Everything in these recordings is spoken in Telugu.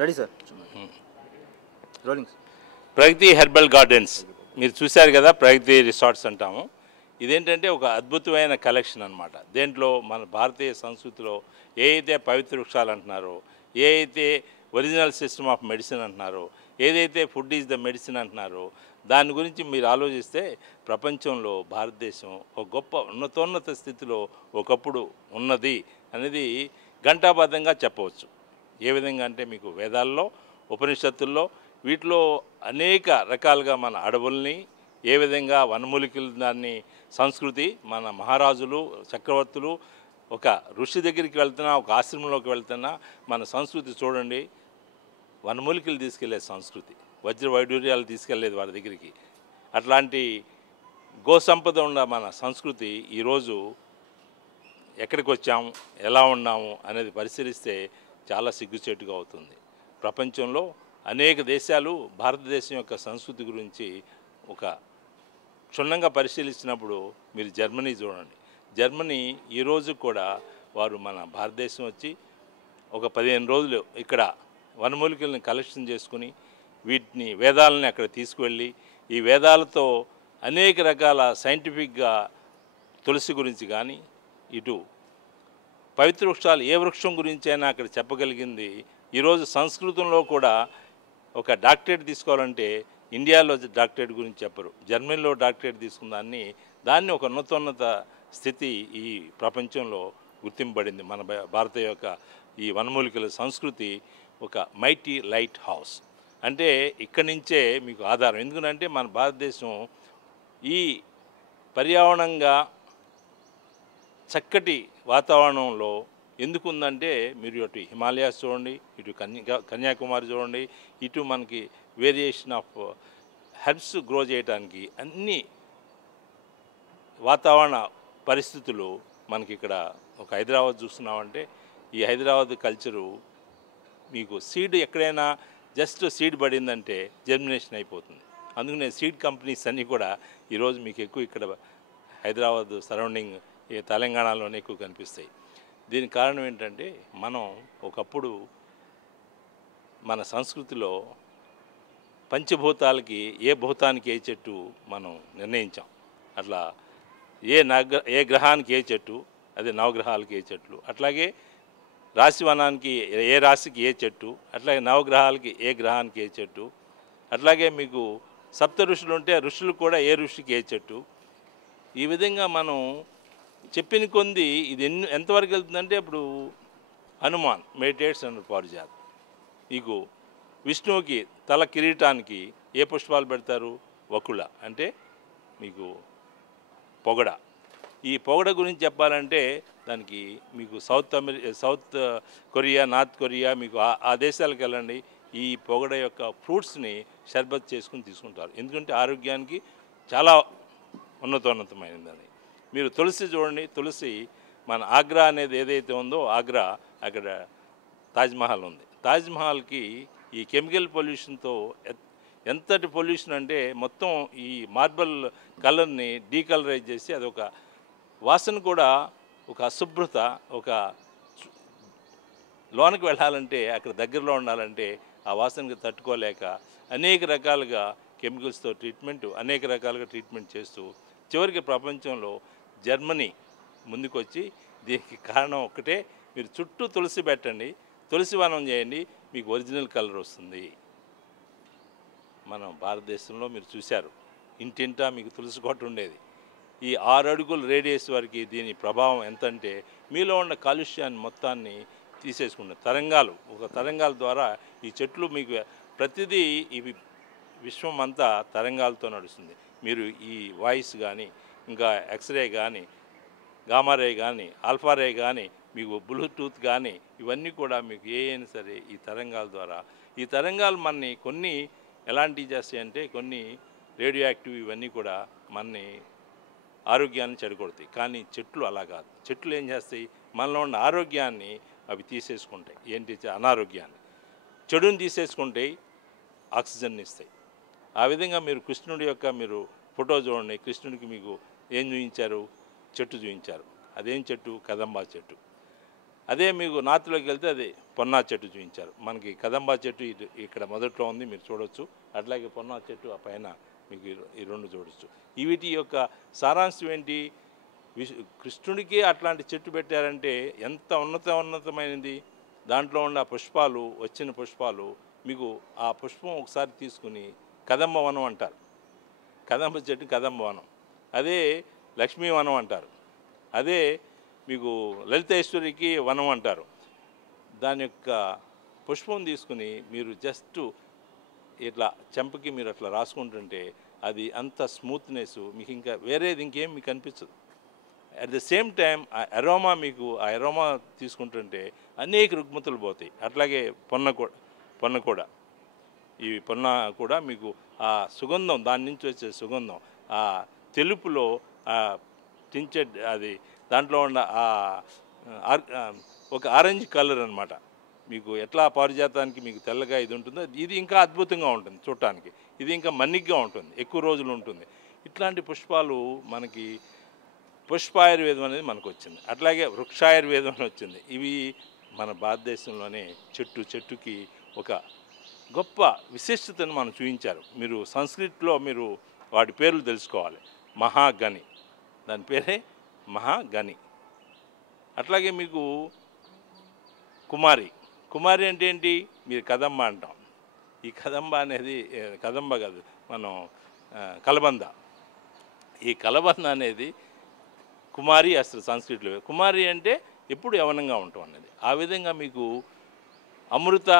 Ready sir, rolling. Pragathi herbal gardens మీరు చూశారు కదా, ప్రగతి రిసార్ట్స్ అంటాము. ఇదేంటంటే ఒక అద్భుతమైన కలెక్షన్ అనమాట. దేంట్లో మన భారతీయ సంస్కృతిలో ఏ అయితే పవిత్ర వృక్షాలు అంటున్నారో, ఏ అయితే ఒరిజినల్ సిస్టమ్ ఆఫ్ మెడిసిన్ అంటున్నారో, ఏదైతే ఫుడ్ ఈజ్ ద మెడిసిన్ అంటున్నారో, దాని గురించి మీరు ఆలోచిస్తే ప్రపంచంలో భారతదేశం ఒక గొప్ప ఉన్నతోన్నత స్థితిలో ఒకప్పుడు ఉన్నది అనేది ఘంటాబద్ధంగా చెప్పవచ్చు. ఏ విధంగా అంటే మీకు వేదాల్లో, ఉపనిషత్తుల్లో వీటిలో అనేక రకాలుగా మన అడవుల్ని ఏ విధంగా వనమూలికలు దాన్ని సంస్కృతి, మన మహారాజులు చక్రవర్తులు ఒక ఋషి దగ్గరికి వెళ్తున్నా, ఒక ఆశ్రమంలోకి వెళ్తున్నా మన సంస్కృతి చూడండి. వనమూలికలు తీసుకెళ్లే సంస్కృతి, వజ్ర వైడూర్యాలు తీసుకెళ్లేదు వారి దగ్గరికి. అట్లాంటి గోసంపద ఉన్న మన సంస్కృతి ఈరోజు ఎక్కడికి వచ్చాము, ఎలా ఉన్నాము అనేది పరిశీలిస్తే చాలా సిగ్గుచేటుగా అవుతుంది. ప్రపంచంలో అనేక దేశాలు భారతదేశం యొక్క సంస్కృతి గురించి ఒక క్షుణ్ణంగా పరిశీలించినప్పుడు మీరు జర్మనీ చూడండి. జర్మనీ ఈరోజు కూడా వారు మన భారతదేశం వచ్చి ఒక 15 రోజులు ఇక్కడ వనమూలికల్ని కలెక్షన్ చేసుకుని వీటిని వేదాలని అక్కడ తీసుకువెళ్ళి ఈ వేదాలతో అనేక రకాల సైంటిఫిక్గా తులసి గురించి కానీ, ఇటు పవిత్ర వృక్షాలు ఏ వృక్షం గురించి అయినా అక్కడ చెప్పగలిగింది. ఈరోజు సంస్కృతంలో కూడా ఒక డాక్టరేట్ తీసుకోవాలంటే ఇండియాలో డాక్టరేట్ గురించి చెప్పరు, జర్మనీలో డాక్టరేట్ తీసుకున్న దాన్ని ఒక ఉన్నతోన్నత స్థితి ఈ ప్రపంచంలో గుర్తింపబడింది. మన భారత యొక్క ఈ వనమూలికల సంస్కృతి ఒక మైటీ లైట్ హౌస్ అంటే ఇక్కడి నుంచే మీకు ఆధారం. ఎందుకంటే మన భారతదేశం ఈ పర్యావరణంగా చక్కటి వాతావరణంలో ఎందుకు ఉందంటే, మీరు ఇటు హిమాలయాస్ చూడండి, ఇటు కన్యాకుమారి చూడండి, ఇటు మనకి వేరియేషన్ ఆఫ్ హెర్బ్స్ గ్రో చేయడానికి అన్ని వాతావరణ పరిస్థితులు మనకి ఇక్కడ ఒక హైదరాబాద్ చూస్తున్నామంటే ఈ హైదరాబాద్ కల్చరు మీకు సీడ్ ఎక్కడైనా జస్ట్ సీడ్ పడిందంటే జర్మినేషన్ అయిపోతుంది. అందుకనే సీడ్ కంపెనీస్ అన్నీ కూడా ఈరోజు మీకు ఎక్కువ ఇక్కడ హైదరాబాద్ సరౌండింగ్ తెలంగాణలోనే ఎక్కువ కనిపిస్తాయి. దీనికి కారణం ఏంటంటే, మనం ఒకప్పుడు మన సంస్కృతిలో పంచభూతాలకి ఏ భూతానికి ఏ చెట్టు మనం నిర్ణయించాం. అట్లా ఏ గ్రహానికి ఏ చెట్టు, అదే నవగ్రహాలకి ఏ చెట్లు, అట్లాగే రాశివనానికి ఏ రాశికి ఏ చెట్టు, అట్లాగే నవగ్రహాలకి ఏ గ్రహానికి ఏ చెట్టు, అట్లాగే మీకు సప్త ఋషులు ఉంటే ఋషులు కూడా ఏ ఋషికి ఏ చెట్టు. ఈ విధంగా మనం చెప్పిన కొంది ఇది ఎంతవరకు వెళ్తుందంటే, ఇప్పుడు హనుమాన్ మెడిటేట్స్ అండ్ పారిజాత్. మీకు విష్ణువుకి తల కిరీటానికి ఏ పుష్పాలు పెడతారు? వకుళ అంటే మీకు పొగడ. ఈ పొగడ గురించి చెప్పాలంటే దానికి మీకు సౌత్ కొరియా, నార్త్ కొరియా, మీకు ఆ దేశాలకు వెళ్ళండి, ఈ పొగడ యొక్క ఫ్రూట్స్ని షర్బత్ చేసుకుని తీసుకుంటారు. ఎందుకంటే ఆరోగ్యానికి చాలా ఉన్నతమైనది. మీరు తులసి చూడండి, తులసి మన ఆగ్రా అనేది ఏదైతే ఉందో ఆగ్రా, అక్కడ తాజ్మహల్ ఉంది. తాజ్మహల్కి ఈ కెమికల్ పొల్యూషన్తో ఎంతటి పొల్యూషన్ అంటే మొత్తం ఈ మార్బల్ కలర్ని డీకలరైజ్ చేసి అదొక వాసన కూడా ఒక అశుభ్రత, ఒక లోనికి వెళ్ళాలంటే అక్కడ దగ్గరలో ఉండాలంటే ఆ వాసనకి తట్టుకోలేక అనేక రకాలుగా కెమికల్స్తో అనేక రకాలుగా ట్రీట్మెంట్ చేస్తూ చివరికి ప్రపంచంలో జర్మనీ ముందుకొచ్చి దీనికి కారణం ఒక్కటే, మీరు చుట్టూ తులసి పెట్టండి, తులసి వనం చేయండి, మీకు ఒరిజినల్ కలర్ వస్తుంది. మనం భారతదేశంలో మీరు చూశారు, ఇంటింటా మీకు తులసి కోట ఉండేది. ఈ 6 అడుగుల రేడియస్ వరకు దీని ప్రభావం ఎంతంటే మీలో ఉన్న కాలుష్యాన్ని మొత్తాన్ని తీసేసుకున్న తరంగాల ద్వారా ఈ చెట్లు మీకు ప్రతిదీ ఇవి విశ్వం అంతా తరంగాలతో నడుస్తుంది. మీరు ఈ వాయిస్ కానీ, ఇంకా ఎక్స్రే కానీ, గామారే కానీ, ఆల్ఫారే కానీ, మీకు బ్లూటూత్ కానీ, ఇవన్నీ కూడా మీకు అయినా సరే ఈ తరంగాల ద్వారా, ఈ తరంగాలు మనని కొన్ని ఎలాంటివి చేస్తాయంటే కొన్ని రేడియో యాక్టివ్ ఇవన్నీ కూడా మనని ఆరోగ్యాన్ని చెడగొడతాయి. కానీ చెట్లు అలా కాదు. చెట్లు ఏం చేస్తాయి, మనలో ఉన్న ఆరోగ్యాన్ని అవి తీసేసుకుంటాయి. ఏంటి? అనారోగ్యాన్ని, చెడుని తీసేసుకుంటాయి, ఆక్సిజన్ ఇస్తాయి. ఆ విధంగా మీరు కృష్ణుడి యొక్క మీరు ఫోటో చూడండి, కృష్ణుడికి మీకు ఏం చూపించారు? చెట్టు చూపించారు. అదేం చెట్టు? కదంబా చెట్టు. అదే మీకు నార్త్లోకి వెళ్తే అది పొన్నా చెట్టు చూపించారు. మనకి కదంబా చెట్టు ఇక్కడ మొదట్లో ఉంది, మీరు చూడొచ్చు. అట్లాగే పొన్నా చెట్టు ఆ పైన మీకు ఈ రెండు చూడొచ్చు. వీటి యొక్క సారాంశం ఏంటి? కృష్ణుడికి అట్లాంటి చెట్టు పెట్టారంటే ఎంత ఉన్నతమైనది. దాంట్లో ఉన్న పుష్పాలు, వచ్చిన పుష్పాలు మీకు ఆ పుష్పం ఒకసారి తీసుకుని కదంబ వనం అంటారు. కదంబ చెట్టు కదంబ వనం. అదే లక్ష్మీ వనం అంటారు. అదే మీకు లలితేశ్వరికి వనం అంటారు. దాని యొక్క పుష్పం తీసుకుని మీరు జస్ట్ ఇట్లా చెంపకి మీరు అట్లా రాసుకుంటుంటే అది అంత స్మూత్నెస్ మీకు ఇంకా వేరేది ఇంకేం మీకు అనిపించదు. అట్ ద సేమ్ టైం ఆ అరోమా తీసుకుంటుంటే అనేక రుగ్మతులు పోతాయి. అట్లాగే పొన్న కూడా ఈ పొన్న కూడా మీకు ఆ సుగంధం, దాని నుంచి వచ్చే సుగంధం, ఆ తెలుపులో టించెడ్ అది దాంట్లో ఉన్న ఒక ఆరెంజ్ కలర్ అనమాట. మీకు ఎట్లా పారిజాతానికి మీకు తెల్లగా ఇది ఉంటుందో ఇది ఇంకా అద్భుతంగా ఉంటుంది చూడటానికి. ఇది ఇంకా మన్నిగ్గా ఉంటుంది, ఎక్కువ రోజులు ఉంటుంది. ఇట్లాంటి పుష్పాలు మనకి పుష్పాయుర్వేదం అనేది మనకు వచ్చింది. అట్లాగే వృక్షాయుర్వేదం అని వచ్చింది. ఇవి మన భారతదేశంలోనే చెట్టుకి ఒక గొప్ప విశిష్టతను మనం చూపించారు. మీరు సంస్కృతిలో మీరు వాటి పేర్లు తెలుసుకోవాలి. మహాగని, దాని పేరే మహాగని. అట్లాగే మీకు కుమారి అంటే ఏంటి? మీరు కదంబ అంటాం. ఈ కదంబ అనేది కదంబ కాదు, మనం కలబంద. ఈ కలబంద అనేది కుమారి అసలు సంస్కృతిలో. కుమారి అంటే ఎప్పుడు యవనంగా ఉంటాం అనేది. ఆ విధంగా మీకు అమృత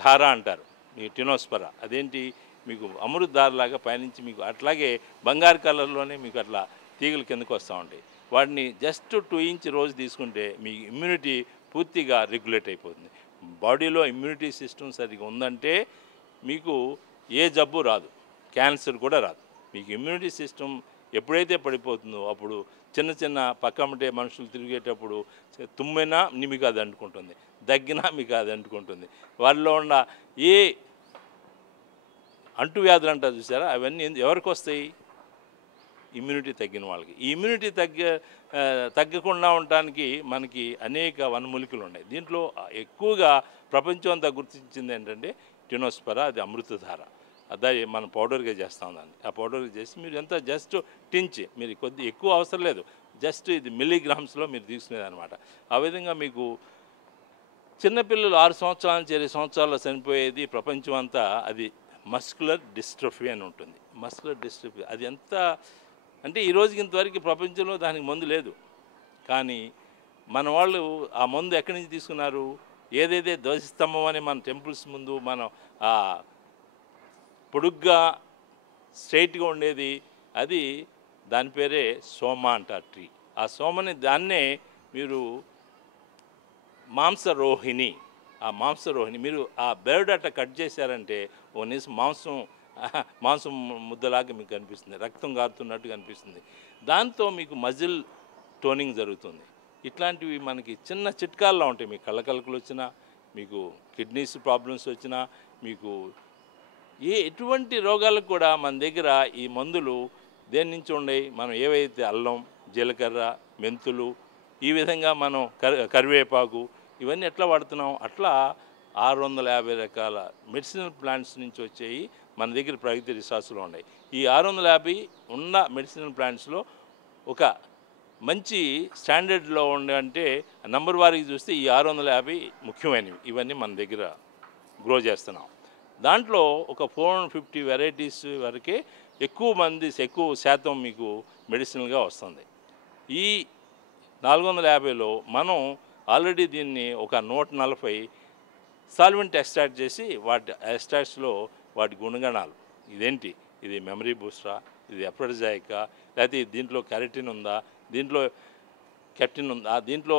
ధార అంటారు, మీ టినోస్పరా. అదేంటి? మీకు అమృత ధారలాగా పయనించి మీకు అట్లాగే బంగారు కలర్లోనే మీకు అట్లా తీగలు కిందకు వస్తూ ఉంటాయి. వాటిని జస్ట్ 2 ఇంచ్ రోజు తీసుకుంటే మీ ఇమ్యూనిటీ పూర్తిగా రెగ్యులేట్ అయిపోతుంది. బాడీలో ఇమ్యూనిటీ సిస్టమ్ సరిగా ఉందంటే మీకు ఏ జబ్బు రాదు, క్యాన్సర్ కూడా రాదు. మీకు ఇమ్యూనిటీ సిస్టమ్ ఎప్పుడైతే పడిపోతుందో అప్పుడు చిన్న పక్కమంటే మనుషులు తిరిగేటప్పుడు తుమ్మినా మీకు అది అంటుకుంటుంది, దగ్గినా మీకు అది అంటుకుంటుంది. వాళ్ళలో ఉన్న ఏ అంటువ్యాధులు అంటారు చూసారా, అవన్నీ ఎవరికి వస్తాయి? ఇమ్యూనిటీ తగ్గిన వాళ్ళకి. ఈ ఇమ్యూనిటీ తగ్గకుండా ఉండటానికి మనకి అనేక వనమూలికలు ఉన్నాయి. దీంట్లో ఎక్కువగా ప్రపంచం అంతా గుర్తించింది ఏంటంటే టినోస్పరా, అది అమృతధార. అదే మనం పౌడర్గా చేస్తాం దాన్ని. ఆ పౌడర్గా చేసి మీరు ఎంత జస్ట్ టించ్, మీరు కొద్ది ఎక్కువ అవసరం లేదు, జస్ట్ ఇది మిల్లీగ్రామ్స్లో మీరు తీసుకునేదనమాట. ఆ విధంగా మీకు చిన్నపిల్లలు 6 సంవత్సరాల నుంచి 20 సంవత్సరాల్లో చనిపోయేది ప్రపంచం అంతా అది మస్కులర్ డిస్ట్రోఫీ అని ఉంటుంది. మస్కులర్ డిస్ట్రోఫీ అది ఎంత అంటే ఈ రోజుకి ఇంతవరకు ప్రపంచంలో దానికి మందు లేదు. కానీ మన వాళ్ళు ఆ మందు ఎక్కడి నుంచి తీసుకున్నారు? ఏదైతే ధ్వజస్తంభం అని మన టెంపుల్స్ ముందు మనం పొడుగ్గా స్ట్రైట్గా ఉండేది, అది దాని పేరే సోమ అంటారు ట్రీ. ఆ సోమని దాన్నే మీరు మాంసరోహిణి, ఆ మాంసరోహిణి మీరు ఆ బెరడు అట్లా కట్ చేశారంటే ఓ నిజ మాంసం ముద్దలాగా మీకు కనిపిస్తుంది, రక్తం గారుతున్నట్టు కనిపిస్తుంది. దాంతో మీకు మజిల్ టోనింగ్ జరుగుతుంది. ఇట్లాంటివి మనకి చిన్న చిట్కాల్లో ఉంటాయి. మీకు కళ్ళకలకలు వచ్చినా, మీకు కిడ్నీస్ ప్రాబ్లమ్స్ వచ్చినా, మీకు ఎటువంటి రోగాలకు కూడా మన దగ్గర ఈ మందులు దేని నుంచి ఉండేవి? మనం ఏవైతే అల్లం, జీలకర్ర, మెంతులు, ఈ విధంగా మనం కరివేపాకు ఇవన్నీ ఎట్లా వాడుతున్నాం, అట్లా 650 రకాల మెడిసినల్ ప్లాంట్స్ నుంచి వచ్చేవి మన దగ్గర ప్రగతి రిసార్ట్స్లో ఉన్నాయి. ఈ 650 ఉన్న మెడిసినల్ ప్లాంట్స్లో ఒక మంచి స్టాండర్డ్లో ఉండే అంటే నంబర్ వారీకి చూస్తే ఈ 650 ముఖ్యమైనవి. ఇవన్నీ మన దగ్గర గ్రో చేస్తున్నాం. దాంట్లో ఒక 450 వెరైటీస్ వరకే ఎక్కువ శాతం మీకు మెడిసినల్గా వస్తుంది. ఈ 450లో మనం ఆల్రెడీ దీన్ని ఒక 140 సాల్వెంట్ ఎక్స్ట్రాక్ట్ చేసి వాటి ఎక్స్ట్రాక్ట్స్లో వాటి గుణగణాలు ఇదేంటి, ఇది మెమరీ బూస్టరా, ఇది ఎఫ్రోడిజాయికా, లేకపోతే దీంట్లో కెరటిన్ ఉందా, దీంట్లో కెప్టిన్ ఉందా, దీంట్లో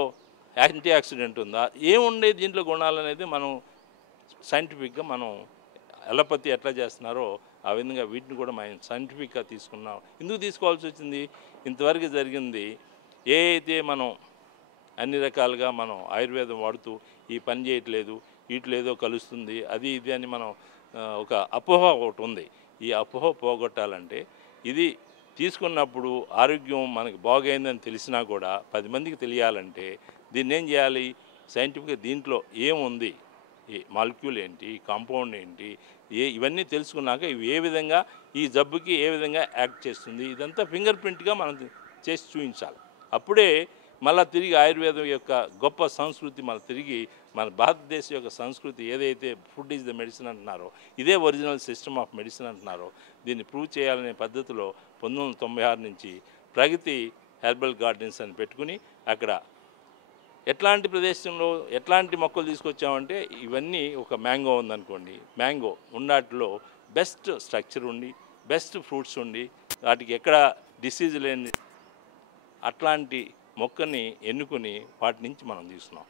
యాంటీ ఆక్సిడెంట్ ఉందా, ఏముండే దీంట్లో గుణాలు అనేది మనం సైంటిఫిక్గా మనం అలోపతి ఎట్లా చేస్తున్నారో ఆ విధంగా వీటిని కూడా మనం సైంటిఫిక్గా తీసుకున్నాం. ఎందుకు తీసుకోవాల్సి వచ్చింది? ఇంతవరకు జరిగింది ఏ అయితే మనం అన్ని రకాలుగా మనం ఆయుర్వేదం వాడుతూ ఈ పని చేయట్లేదు, వీటిలో ఏదో కలుస్తుంది, అది ఇది అని మనం ఒక అపోహ ఒకటి ఉంది. ఈ అపోహ పోగొట్టాలంటే ఇది తీసుకున్నప్పుడు ఆరోగ్యం మనకు బాగైందని తెలిసినా కూడా 10 మందికి తెలియాలంటే దీన్ని ఏం చేయాలి, సైంటిఫిక్గా దీంట్లో ఏముంది, ఈ మాలిక్యూల్ ఏంటి, కాంపౌండ్ ఏంటి, ఇవన్నీ తెలుసుకున్నాక ఇవి ఏ విధంగా ఈ జబ్బుకి ఏ విధంగా యాక్ట్ చేస్తుంది, ఇదంతా ఫింగర్ ప్రింట్గా మనం చేసి చూపించాలి. అప్పుడే మళ్ళీ తిరిగి ఆయుర్వేదం యొక్క గొప్ప సంస్కృతి మళ్ళీ తిరిగి మన భారతదేశం యొక్క సంస్కృతి ఏదైతే ఫుడ్ ఈజ్ ద మెడిసిన్ అంటున్నారో, ఇదే ఒరిజినల్ సిస్టమ్ ఆఫ్ మెడిసిన్ అంటున్నారో, దీన్ని ప్రూవ్ చేయాలనే పద్ధతిలో 1996 నుంచి ప్రగతి హెర్బల్ గార్డెన్స్ అని పెట్టుకుని అక్కడ ఎట్లాంటి ప్రదేశంలో ఎట్లాంటి మొక్కలు తీసుకొచ్చామంటే ఇవన్నీ ఒక మ్యాంగో ఉందనుకోండి, మ్యాంగో ఉన్నట్లో బెస్ట్ స్ట్రక్చర్ ఉండి బెస్ట్ ఫ్రూట్స్ ఉండి వాటికి ఎక్కడ డిసీజ్ లేని అట్లాంటి మొక్కని ఎన్నుకుని వాటి నుంచి మనం తీసుకున్నాం.